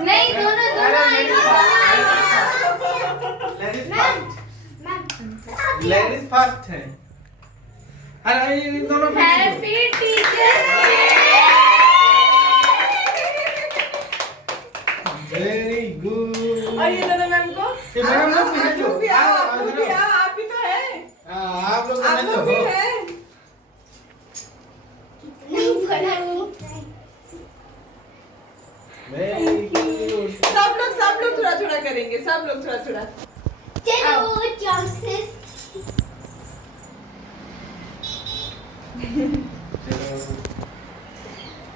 नहीं दोनों ladies first है। अरे ये दोनों हैप्पी टीचर्स वेरी गुड। और ये दोनों मैम को ये मैम लोग भी हैं जो आप भी आओ, आप भी तो है। आप लोग आप लोग भी है। Very good. सब लोग थोड़ा थोड़ा करेंगे, सब लोग थोड़ा थोड़ा। चलो चांसेस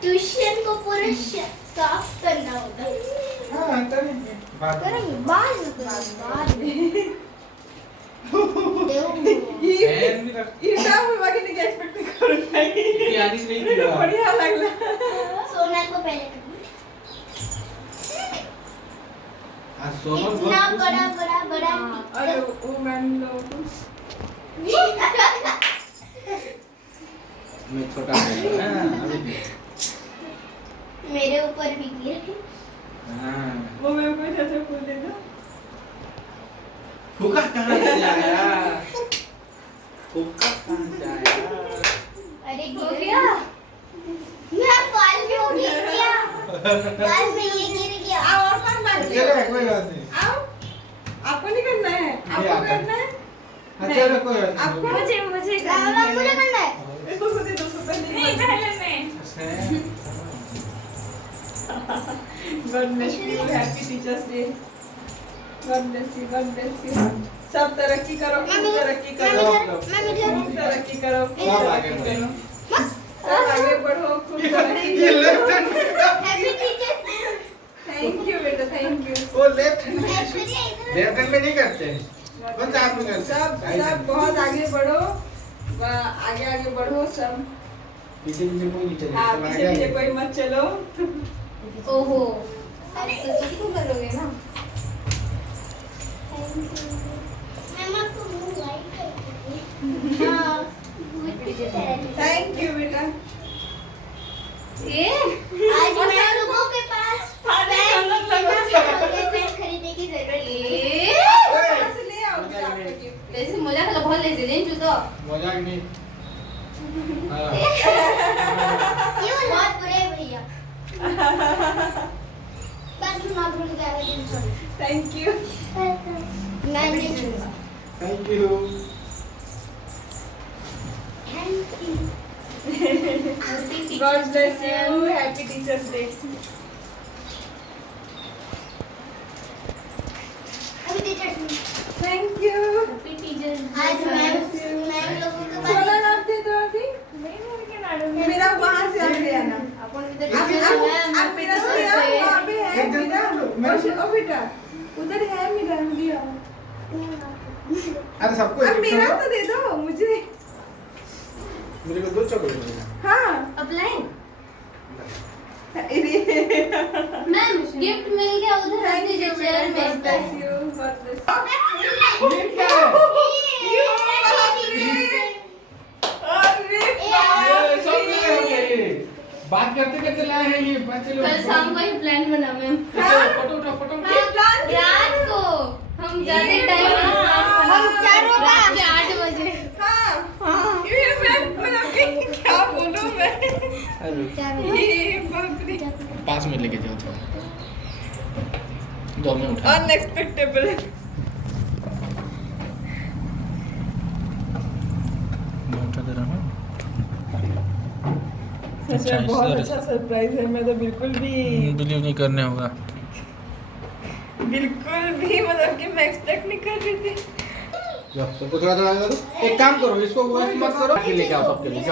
ट्यूशन को पूरा साफ करना होगा। हाँ करेंगे बाद में। बाद ये सब हुआ कि नहीं एक्सपेक्ट नहीं करूं भाई। यानी नहीं किया। बढ़िया लगला। सोना को पहले आज सोनल इतना बहुत बड़ा बड़ा बड़ा और वो मैम लोग मैं छोटा हूँ ना अभी भी। मेरे ऊपर भी गिर। हाँ वो मैम को ऐसे फूल दे दो। फूका कहाँ से आया? फूका कहाँ से आया? अरे हो गया मैं बाल में हो गया बाल में ये गिर गया। आओ और कौन बात चलो कोई बात नहीं। आओ आपको नहीं करना है, आपको करना है। चलो कोई बात नहीं। आपको मुझे मुझे करना है। इसको खुद ही 200 पहले नहीं पहले मैं God bless you, happy teachers day. God bless you, God bless you. सब तरक्की करो, खूब तरक्की करो, खूब तरक्की करो, खूब तरक्की करो। सब आगे बढ़ो, खूब तरक्की ये करो। Left hand happy teachers thank you बेटा, थैंक यू। वो लेफ्ट हैंड में नहीं करते वो चार में करते सब बहुत आगे बढ़ो, आगे आगे बढ़ो सब। पीछे पीछे कोई नहीं चलेगा। हाँ पीछे पीछे कोई मत चलो। ओहो अरे तो सबको करोगे ना। मैम आपको मुंह लाइट करती है। हाँ थैंक यू बेटा। ये आज मैं लोगों के पास पेन खरीदने की जरूरत है। कहाँ से ले आओ आपका गिफ्ट? जैसे मजाक लगा बहुत ले दे तो मजाक नहीं। हाँ। क्यों बहुत बुरे हैं भैया। बस सुना भूल गया। Thank you. मैं नहीं छूंगा। Thank you. Thank you. God bless you, happy teachers day. Happy teachers thank you. Happy teachers आज मैं लोगों के पास सोना नाप दे दो अभी। मेरा वहाँ से आप ले आना। आप मेरा से ले आओ, वहाँ पे है मेरा। ओ बेटा उधर है मेरा, लिया। अरे सबको अब एक मेरा दो। तो दे दो मुझे। मेरे को 2 चॉकलेट देना। हाँ अप्लाई अरे मैम गिफ्ट मिल गया उधर थैंक यू बेटा, टीचर गॉड में bless you, God bless you. ये क्या है? अरे ये सब मिले हो गए ये। बात करते करते लाए हैं ये बच्चे लोग। कल शाम को ही प्लान बना मैम। फोटो उठाओ फोटो ये प्लान रात को हम जाने टाइम हम चारों का 8 बजे हाँ ये मैं मतलब क्या बोलूं मैं। ये बाप रे पास में लेके जाओ थोड़ा। दो में उठा। अनएक्सपेक्टेबल। उठा दे रहा हूँ। सच में बहुत अच्छा सरप्राइज है। मैं तो बिल्कुल भी बिलीव नहीं करने होगा। मतलब कि मैं एक्सपेक्ट नहीं कर रही थी। सबको थोड़ा थोड़ा एक काम करो, इसको वेस्ट मत करो, लेके आओ सबके लिए।